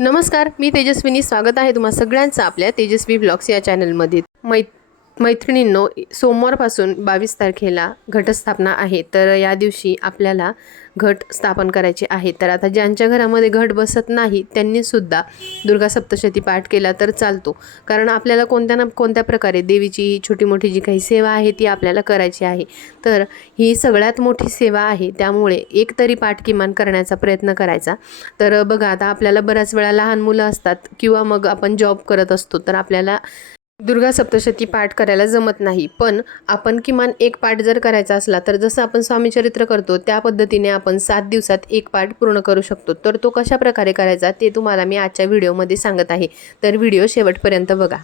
नमस्कार मी तेजस्विनी. स्वागत आहे तुम्हा सगळ्यांचं आपल्या तेजस्वी ब्लॉग्स या चॅनलमध्ये. मै मैत्रिणींनो सोमवारपासून बावीस तारखेला घटस्थापना आहे. तर या दिवशी आपल्याला घट स्थापन करायचे आहे. तर आता ज्यांच्या घरामध्ये घट बसत नाही त्यांनीसुद्धा दुर्गा सप्तशती पाठ केला तर चालतो. कारण आपल्याला कोणत्या ना कोणत्या प्रकारे देवीची छोटी मोठी जी काही सेवा आहे ती आपल्याला करायची आहे. तर ही सगळ्यात मोठी सेवा आहे. त्यामुळे एक तरी पाठ किमान करण्याचा प्रयत्न करायचा. तर बघा आता आपल्याला बऱ्याच वेळा लहान मुलं असतात किंवा मग आपण जॉब करत असतो तर आपल्याला दुर्गा सप्तशती पाठ करायला जमत नाही. पण आपण किमान एक पाठ जर करायचा असला तर जसं आपण स्वामीचरित्र करतो त्या पद्धतीने आपण सात दिवसात एक पाठ पूर्ण करू शकतो. तर तो कशा प्रकारे करायचा ते तुम्हाला मी आजच्या व्हिडिओमध्ये सांगत आहे. तर व्हिडिओ शेवटपर्यंत बघा.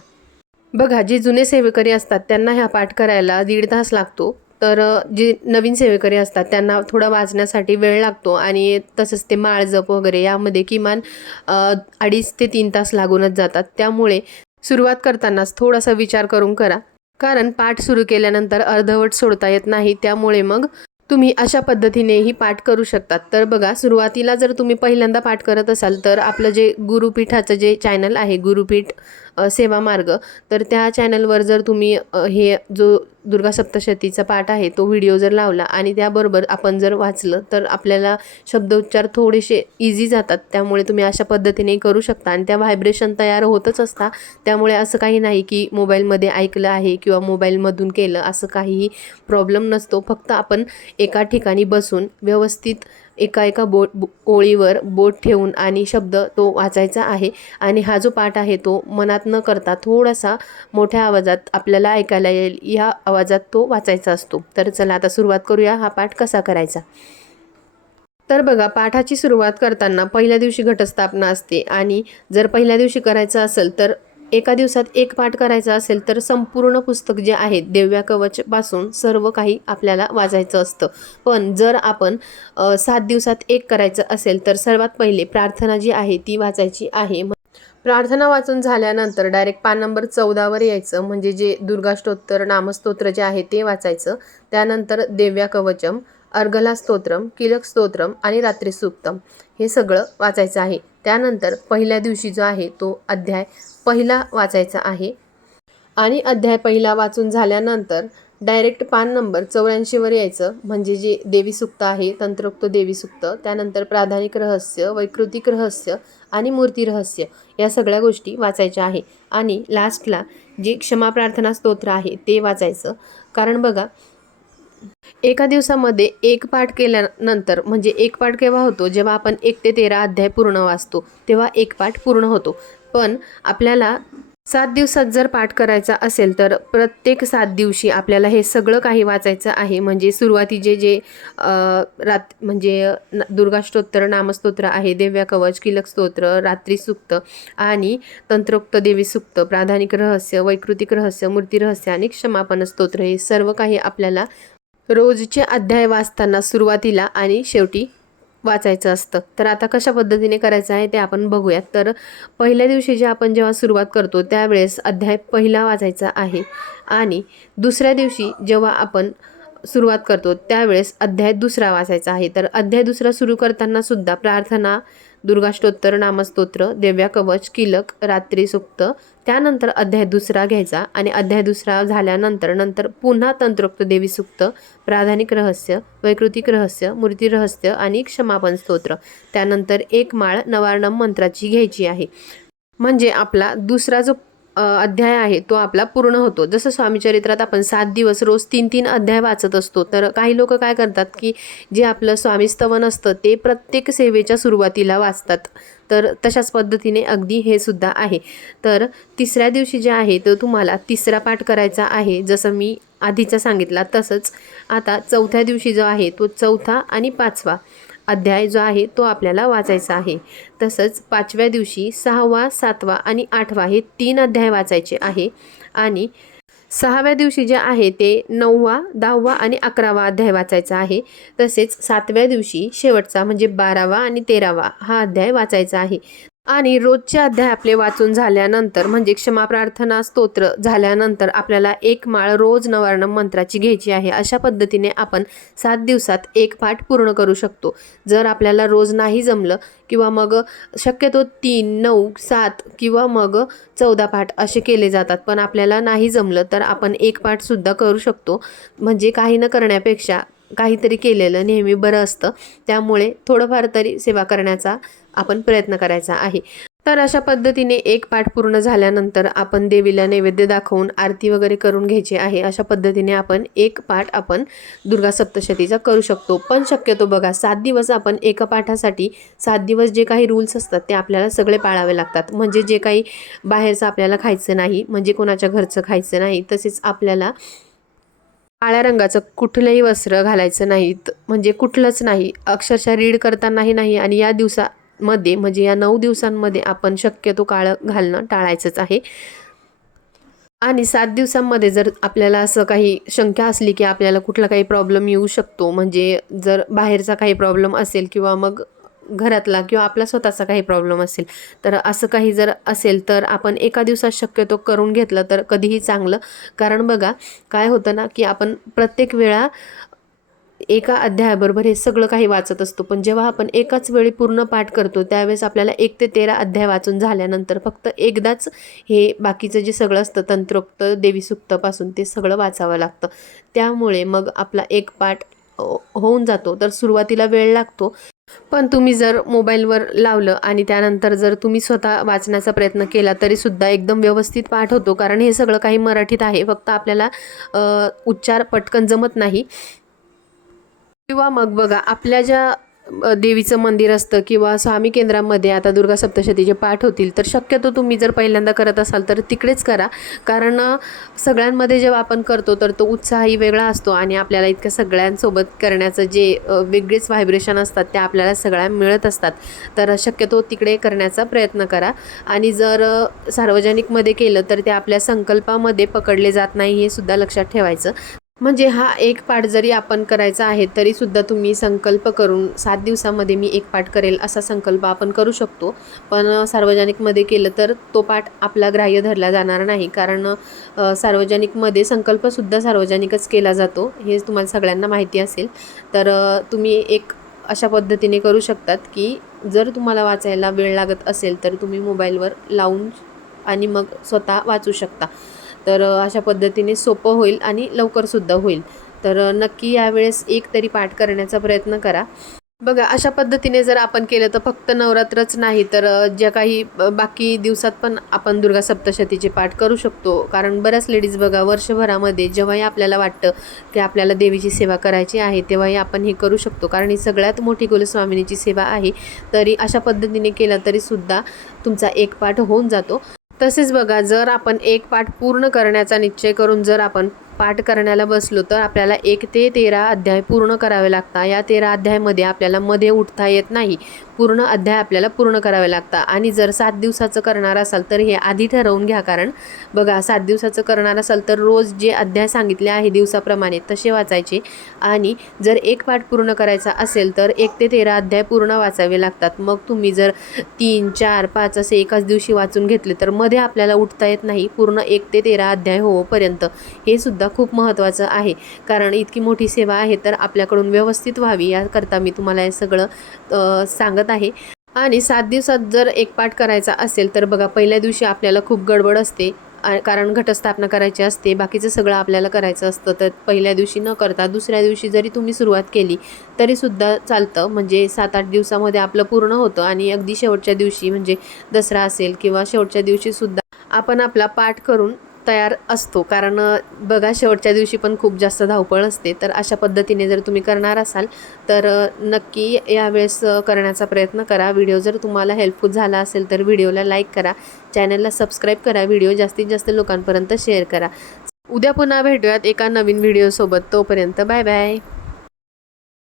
बघा जे जुने सेवेकरी असतात त्यांना ह्या पाठ करायला दीड तास लागतो. तर जे नवीन सेवेकरी असतात त्यांना थोडा वाचण्यासाठी वेळ लागतो आणि तसंच ते माळजप वगैरे यामध्ये किमान अडीच ते तीन तास लागूनच जातात. त्यामुळे सुरुवात करतानाच थोडासा विचार करून करा. कारण पाठ सुरू केल्यानंतर अर्धवट सोडता येत नाही त्यामुळे मग तुम्ही अशा पद्धतीनेही पाठ करू शकतात. तर बघा सुरुवातीला जर तुम्ही पहिल्यांदा पाठ करत असाल तर आपलं जे गुरुपीठाचं जे चॅनल आहे गुरुपीठ सेवा मार्ग. तर त्या चॅनलवर जर तुम्ही हे जो दुर्गा सप्तशतीचा पाठ आहे तो व्हिडिओ जर लावला आणि त्याबरोबर आपण जर वाचलं तर आपल्याला शब्दोच्चार थोडेसे इझी जातात. त्यामुळे तुम्ही अशा पद्धतीने करू शकता आणि त्या व्हायब्रेशन तयार होतच असता. त्यामुळे असं काही नाही की मोबाईलमध्ये ऐकलं आहे किंवा मोबाईलमधून केलं असं काहीही प्रॉब्लेम नसतो. फक्त आपण एका ठिकाणी बसून व्यवस्थित एका एका बोट बो- ओळीवर बोट ठेवून आणि शब्द तो वाचायचा आहे. आणि हा जो पाठ आहे तो मनात न करता थोडासा मोठ्या आवाजात आपल्याला ऐकायला येईल या आवाजात तो वाचायचा असतो. तर चला आता सुरुवात करूया. हा पाठ कसा करायचा? तर बघा पाठाची सुरुवात करताना पहिल्या दिवशी घटस्थापना असते. आणि जर पहिल्या दिवशी करायचं असेल तर एका दिवसात एक पाठ करायचा असेल तर संपूर्ण पुस्तक जे आहे देव्या कवचपासून सर्व काही आपल्याला वाचायचं असतं. पण जर आपण सात दिवसात एक करायचं असेल तर सर्वात पहिले प्रार्थना जी आहे ती वाचायची आहे. प्रार्थना वाचून झाल्यानंतर डायरेक्ट पान नंबर चौदावर यायचं म्हणजे जे दुर्गाष्टोत्तर नामस्तोत्र जे आहे ते वाचायचं. त्यानंतर देव्या कवचम अर्घला स्तोत्रम किलक स्तोत्रम आणि रात्री सूक्तम हे सगळं वाचायचं आहे. त्यानंतर पहिल्या दिवशी जो आहे तो अध्याय पहिला वाचायचा आहे. आणि अध्याय पहिला वाचून झाल्यानंतर डायरेक्ट पान नंबर चौऱ्याऐंशीवर यायचं. म्हणजे जे देवी सुक्त आहे तंत्रोक्त देवी सुक्त त्यानंतर प्राधानिक रहस्य वैकृतिक रहस्य आणि मूर्ती रहस्य या सगळ्या गोष्टी वाचायच्या आहे. आणि लास्टला जे क्षमा प्रार्थना स्तोत्र आहे ते वाचायचं. कारण बघा एका दिवसामध्ये एक पाठ केल्यानंतर म्हणजे एक पाठ केव्हा होतो? जेव्हा आपण एक ते तेरा अध्याय पूर्ण वाचतो तेव्हा एक पाठ पूर्ण होतो. पण आपल्याला सात दिवसात जर पाठ करायचा असेल तर प्रत्येक सात दिवशी आपल्याला हे सगळं काही वाचायचं आहे. म्हणजे सुरुवातीचे जे रात म्हणजे न- दुर्गाष्टोत्तर नामस्तोत्र आहे देव्या कवच किलक स्तोत्र रात्री सुक्त आणि तंत्रोक्त देवी सुक्त प्राधानिक रहस्य वैकृतिक रहस्य मूर्ती रहस्य आणि क्षमापन स्तोत्र हे सर्व काही आपल्याला रोजचे अध्याय वाचताना सुरुवातीला आणि शेवटी वाचायचं असतं. तर आता कशा पद्धतीने करायचं आहे ते आपण बघूयात. तर पहिल्या दिवशी जे आपण जेव्हा सुरुवात करतो त्यावेळेस अध्याय पहिला वाचायचा आहे आणि दुसऱ्या दिवशी जेव्हा आपण सुरुवात करतो त्यावेळेस अध्याय दुसरा वाचायचा आहे. तर अध्याय दुसरा सुरू करताना सुद्धा प्रार्थना दुर्गाष्टोत्तर नामस्तोत्र देव्या कवच किलक रात्री सुक्त त्यानंतर अध्याय दुसरा घ्यायचा आणि अध्याय दुसरा झाल्यानंतर नंतर पुन्हा तंत्रोक्त देवी सुक्त प्राधानिक रहस्य वैकृतिक रहस्य मूर्ती रहस्य आणि क्षमापन स्तोत्र. त्यानंतर एक माळ नवार्णम मंत्राची घ्यायची आहे. म्हणजे आपला दुसरा जो अध्याय आहे तो आपला पूर्ण होतो. जसं स्वामीचरित्रात आपण सात दिवस रोज तीन तीन अध्याय वाचत असतो तर काही लोक काय करतात की जे आपलं स्वामीस्तवन असतं ते प्रत्येक सेवेच्या सुरुवातीला वाचतात. तर तशाच पद्धतीने अगदी हे सुद्धा आहे. तर तिसऱ्या दिवशी जे आहे तो तुम्हाला तिसरा पाठ करायचा आहे जसं मी आधीचा सांगितला तसंच. आता चौथ्या दिवशी जो आहे तो चौथा आणि पाचवा. अध्याय जो आहे तो आपल्याला वाचायचा आहे. तसंच पाचव्या दिवशी सहावा सातवा आणि आठवा हे तीन अध्याय वाचायचे आहे. आणि सहाव्या दिवशी जे आहे ते नववा दहावा आणि अकरावा अध्याय वाचायचा आहे. तसेच सातव्या दिवशी शेवटचा म्हणजे बारावा आणि तेरावा हा अध्याय वाचायचा आहे. आणि रोजचे अध्याय आपले वाचून झाल्यानंतर म्हणजे क्षमा प्रार्थना स्तोत्र झाल्यानंतर आपल्याला एक माळ रोज नवारणम मंत्राची घ्यायची आहे. अशा पद्धतीने आपण सात दिवसात एक पाठ पूर्ण करू शकतो. जर आपल्याला रोज नाही जमलं किंवा मग शक्यतो तीन नऊ सात किंवा मग चौदा पाठ असे केले जातात पण आपल्याला नाही जमलं तर आपण एक पाठसुद्धा करू शकतो. म्हणजे काही न करण्यापेक्षा काहीतरी केलेलं नेहमी बरं असतं. त्यामुळे थोडंफार तरी सेवा करण्याचा आपण प्रयत्न करायचा आहे. तर अशा पद्धतीने एक पाठ पूर्ण झाल्यानंतर आपण देवीला नैवेद्य दाखवून आरती वगैरे करून घ्यायची आहे. अशा पद्धतीने आपण एक पाठ आपण दुर्गा सप्तशतीचा करू शकतो. पण शक्यतो बघा सात दिवस आपण एका पाठासाठी सात दिवस जे काही रूल्स असतात ते आपल्याला सगळे पाळावे लागतात. म्हणजे जे काही बाहेरचं आपल्याला खायचं नाही म्हणजे कोणाच्या घरचं खायचं नाही तसेच आपल्याला काळ्या रंगाचं कुठलंही वस्त्र घालायचं नाहीत. म्हणजे कुठलंच नाही. अक्षरशः रीड करतानाही नाही आणि या दिवसा मध्ये म्हणजे या नऊ दिवसांमध्ये आपण शक्यतो काळं घालणं टाळायचंच आहे. आणि सात दिवसांमध्ये जर आपल्याला असं काही शंका असली की आपल्याला कुठला काही प्रॉब्लेम येऊ शकतो म्हणजे जर बाहेरचा काही प्रॉब्लेम असेल किंवा मग घरातला किंवा आपला स्वतःचा काही प्रॉब्लेम असेल तर असं काही जर असेल तर आपण एका दिवसात शक्यतो करून घेतलं तर कधीही चांगलं. कारण बघा काय होतं ना की आपण प्रत्येक वेळा एका अध्यायाबरोबर हे सगळं काही वाचत असतो. पण जेव्हा आपण एकाच वेळी पूर्ण पाठ करतो त्यावेळेस आपल्याला एक ते तेरा अध्याय वाचून झाल्यानंतर फक्त एकदाच हे बाकीचं जे सगळं असतं तंत्रोक्त देवीसुक्तपासून ते सगळं वाचावं लागतं. त्यामुळे मग आपला एक पाठ होऊन जातो. तर सुरुवातीला वेळ लागतो. पण तुम्ही जर मोबाईलवर लावलं आणि त्यानंतर जर तुम्ही स्वतः वाचण्याचा प्रयत्न केला तरीसुद्धा एकदम व्यवस्थित पाठ होतो. कारण हे सगळं काही मराठीत आहे. फक्त आपल्याला उच्चार पटकन जमत नाही. किंवा मग बघा आपल्या ज्या देवीचं मंदिर असतं किंवा स्वामी केंद्रामध्ये आता दुर्गा सप्तशतीचे पाठ होतील तर शक्यतो तुम्ही जर पहिल्यांदा करत असाल तर तिकडेच करा. कारण सगळ्यांमध्ये जेव्हा आपण करतो तर तो उत्साहही वेगळा असतो आणि आपल्याला इतक्या सगळ्यांसोबत करण्याचं जे वेगळेच व्हायब्रेशन असतात ते आपल्याला सगळ्या मिळत असतात. तर शक्यतो तिकडे करण्याचा प्रयत्न करा. आणि जर सार्वजनिकमध्ये केलं तर ते आपल्या संकल्पामध्ये पकडले जात नाही हे सुद्धा लक्षात ठेवायचं. म्हणजे हा एक पाठ जरी आपण करायचा आहे तरीसुद्धा तुम्ही संकल्प करून सात दिवसामध्ये मी एक पाठ करेल असा संकल्प आपण करू शकतो. पण सार्वजनिकमध्ये केलं तर तो पाठ आपला ग्राह्य धरला जाणार नाही. कारण सार्वजनिकमध्ये संकल्पसुद्धा सार्वजनिकच केला जातो. हे तुम्हाला सगळ्यांना माहिती असेल. तर तुम्ही एक अशा पद्धतीने करू शकतात की जर तुम्हाला वाचायला वेळ लागत असेल तर तुम्ही मोबाईलवर लावून आणि मग स्वतः वाचू शकता. तर अशा पद्धतीने सोपं होईल आणि लवकरसुद्धा होईल. तर नक्की यावेळेस एक तरी पाठ करण्याचा प्रयत्न करा. बघा अशा पद्धतीने जर आपण केलं तर फक्त नवरात्रच नाही तर ज्या काही बाकी दिवसात पण आपण दुर्गा सप्तशतीचे पाठ करू शकतो. कारण बऱ्याच लेडीज बघा वर्षभरामध्ये जेव्हाही आपल्याला वाटतं की आपल्याला देवीची सेवा करायची आहे तेव्हाही आपण हे करू शकतो. कारण ही सगळ्यात मोठी कुलस्वामिनीची सेवा आहे. तरी अशा पद्धतीने केलं तरीसुद्धा तुमचा एक पाठ होऊन जातो. तसेच बघा जर आपण एक पाठ पूर्ण करण्याचा निश्चय करून जर आपण पाठ करण्याला बसलो तर आपल्याला एक ते तेरा अध्याय पूर्ण करावे लागतात. या तेरा अध्यायमध्ये आपल्याला मध्ये उठता येत नाही. पूर्ण अध्याय आपल्याला पूर्ण करावे लागतात. आणि जर सात दिवसाचं करणार असाल तर हे आधी ठरवून घ्या. कारण बघा सात दिवसाचं करणार असाल तर रोज जे अध्याय सांगितले आहे दिवसाप्रमाणे तसे वाचायचे. आणि जर एक पाठ पूर्ण करायचा असेल तर एक ते तेरा अध्याय पूर्ण वाचावे लागतात. मग तुम्ही जर तीन चार पाच असे एकाच दिवशी वाचून घेतले तर मध्ये आपल्याला उठता येत नाही. पूर्ण एक ते तेरा अध्याय होवोपर्यंत. हे सुद्धा सुद्धा खूप महत्त्वाचं आहे. कारण इतकी मोठी सेवा आहे तर आपल्याकडून व्यवस्थित व्हावी याकरता मी तुम्हाला हे सगळं सांगत आहे. आणि सात दिवसात जर एक पाठ करायचा असेल तर बघा पहिल्या दिवशी आपल्याला खूप गडबड असते. कारण घटस्थापना करायची असते बाकीचं सगळं आपल्याला करायचं असतं. तर पहिल्या दिवशी न करता दुसऱ्या दिवशी जरी तुम्ही सुरुवात केली तरीसुद्धा चालतं. म्हणजे सात आठ दिवसामध्ये आपलं पूर्ण होतं आणि अगदी शेवटच्या दिवशी म्हणजे दसरा असेल किंवा शेवटच्या दिवशीसुद्धा आपण आपला पाठ करून तयार असतो. कारण बघा शेवटच्या दिवशी पण खूप जास्त धावपळ असते. तर अशा पद्धतीने जर तुम्ही करणार असाल तर नक्की यावेळेस करण्याचा प्रयत्न करा. व्हिडिओ जर तुम्हाला हेल्पफुल झाला असेल तर व्हिडिओला लाईक करा. चॅनलला सबस्क्राईब करा. व्हिडिओ जास्तीत जास्त लोकांपर्यंत शेअर करा. उद्या पुन्हा भेटूयात एका नवीन व्हिडिओसोबत. तोपर्यंत बाय बाय.